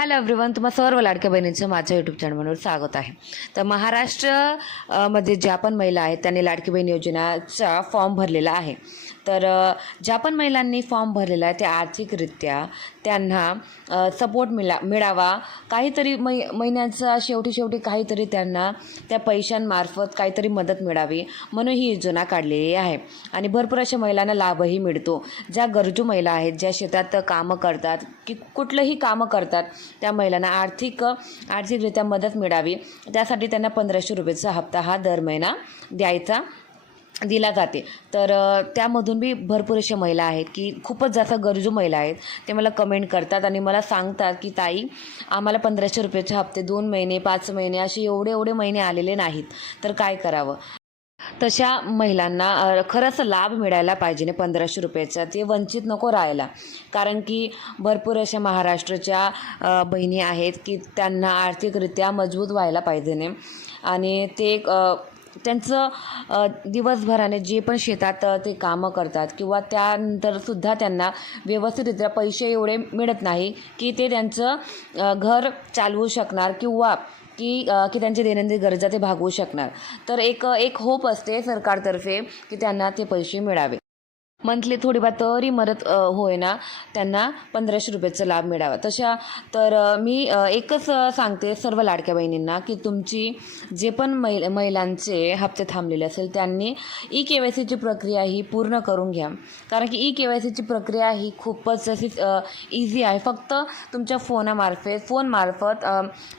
Hello everyone, तुम्हा सर्व लाडक्या बहिणींचं माझ्या यूट्यूब चॅनलवर स्वागत आहे. तर महाराष्ट्र मध्ये ज्या पण महिला आहेत त्यांनी लाडकी बहीण योजनेचा फॉर्म भरलेला आहे. तर ज्या पण महिलांनी फॉर्म भरलेला आहे त्या आर्थिकरित्या त्यांना सपोर्ट मिळावा, काहीतरी महिन्याचा शेवटी काहीतरी त्यांना त्या पैशांमार्फत काहीतरी मदत मिळावी म्हणून ही योजना काढलेली आहे. आणि भरपूर अशा महिलांना लाभही मिळतो. ज्या गरजू महिला आहेत, ज्या शेतात कामं करतात की कुठलंही कामं करतात, त्या महिलांना आर्थिकरित्या मदत मिळावी, त्यासाठी त्यांना 1500 रुपयेचा हप्ता हा दर महिना दिला जाते. तर त्यामधून बी भरपूर अशा महिला आहेत की खूपच जास्त गरजू महिला आहेत. ते मला कमेंट करतात आणि मला सांगतात की ताई, आम्हाला 1500 रुपयेचे हप्ते 2 महिने 5 महिने असे एवढे महिने आलेले नाहीत, तर काय करावं. तशा महिलांना खरंच लाभ मिळायला पाहिजे 1500 रुपयाचा. ते वंचित नको राहायला, कारण की भरपूर अशा महाराष्ट्राच्या बहिणी आहेत की त्यांना आर्थिकरित्या मजबूत व्हायला पाहिजे. आणि ते त्यांचं दिवसभराने जे पण शेतात ते कामं करतात किंवा त्यानंतरसुद्धा त्यांना व्यवस्थितरित्या पैसे एवढे मिळत नाही की ते त्यांचं घर चालवू शकणार किंवा की त्यांचे दैनंदिन गरजा ते भागवू शकणार. तर एक होप असते सरकारतर्फे की त्यांना ते पैसे मिळावे. मंथली थोडीफार तरी मदत होईना त्यांना 1500 रुपयाचा लाभ मिळावा. तर मी एकच सांगते सर्व लाडक्या बहिणींना की तुमची जे पण महिलांचे हप्ते थांबलेले असेल त्यांनी KYCची प्रक्रिया ही पूर्ण करून घ्या, कारण की KYCची प्रक्रिया ही खूपच अशी इझी आहे. फक्त तुमच्या फोनमार्फत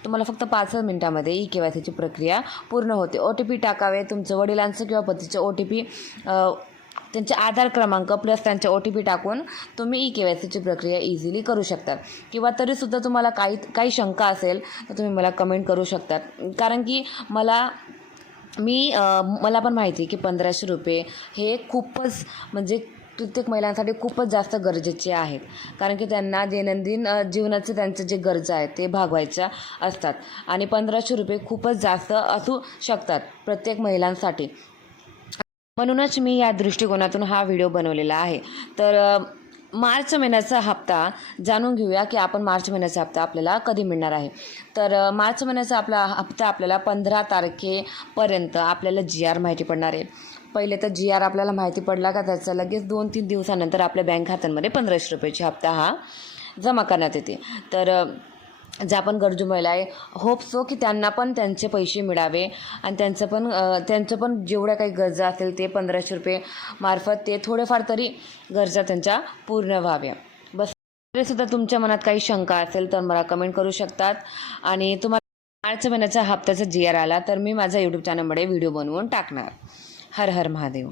तुम्हाला फक्त 5 मिनिटामध्ये KYCची प्रक्रिया पूर्ण होते. OTP टाकावे, तुमचं वडिलांचं किंवा पतीचं OTP, त्यांचे आधार क्रमांक प्लस त्यांचे OTP टाकून तुम्ही KYCची प्रक्रिया इझिली करू शकतात. किंवा तरीसुद्धा तुम्हाला काही शंका असेल तर तुम्ही मला कमेंट करू शकतात, कारण की मला पण माहिती आहे की 1500 रुपये हे खूपच म्हणजे प्रत्येक महिलांसाठी खूपच जास्त गरजेचे आहेत, कारण की त्यांना दैनंदिन जीवनाचे त्यांचे जे गरजा आहेत ते भागवायच्या असतात. आणि 1500 रुपये खूपच जास्त असू शकतात प्रत्येक महिलांसाठी. म्हणूनच मी या दृष्टिकोनातून हा व्हिडिओ बनवलेला आहे. तर मार्च महिन्याचा हप्ता जाणून घेऊया की आपण मार्च महिन्याचा हप्ता आपल्याला कधी मिळणार आहे. तर मार्च महिन्याचा हप्ता आपल्याला 15 तारखेपर्यंत आपल्याला GR माहिती पडणार आहे. पहिले तर GR आपल्याला माहिती पडला का त्याचा लगेच 2-3 दिवसानंतर आपल्या बँक खात्यांमध्ये 1500 रुपयाची हप्ता हा जमा करण्यात येते. तर ज्या पण गरजू महिला आहे, होप सो की त्यांना पण त्यांचे पैसे मिळावे आणि त्यांचं पण जेवढ्या काही गरजा असेल ते 1500 रुपये मार्फत ते थोडेफार तरी गरजा त्यांच्या पूर्ण व्हाव्या. बस. तरीसुद्धा तुमच्या मनात काही शंका असेल तर मला कमेंट करू शकतात. आणि तुम्हाला मार्च महिन्याचा हप्त्याचा GR आला तर मी माझ्या यूट्यूब चॅनलमध्ये व्हिडिओ बनवून टाकणार. हर हर महादेव.